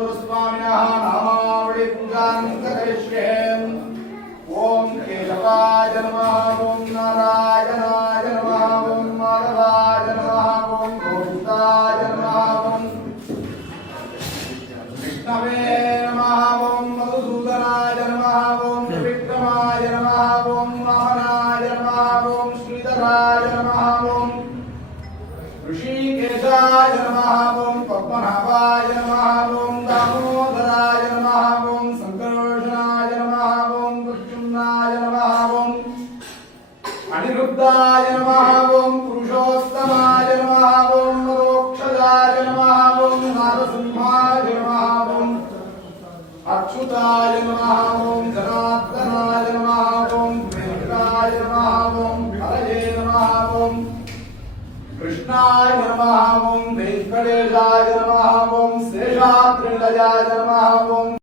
वेंकटेश्वर स्वामिनः नामावली पूजां करिष्ये। ओम केशवाय नमः, ओम नारायणाय नमः, ओम माधवाय नमः, ओम गोविन्दाय नमः, ओम विष्णवे नमः, ओम मधुसूदनाय नमः, ओम त्रिविक्रमाय नमः, ओम वामनाय नमः, ओम श्रीधराय नमः, ओम ऋषिकेशाय नमः, ओम पद्मनाभाय नमः, ओम दामोदराय नमः, ओम संकर्षणाय नमः, ओम प्रद्युम्नाय नमः, ओम अनिरुद्धाय नमः, ओम पुरुषोत्तमाय नमः, ओम मोक्षदाय नमः, ओम नारसिंहाय नमः, ओम अच्युताय नमः, ओम जनार्दनाय नमः, ओम वेंकटाय नमः, ओम हरये नमः, ओम कृष्णाय नमः, ओम वेंकटेशाय नमः, ओम शेषाद्रिनिलयाय नमः, ओम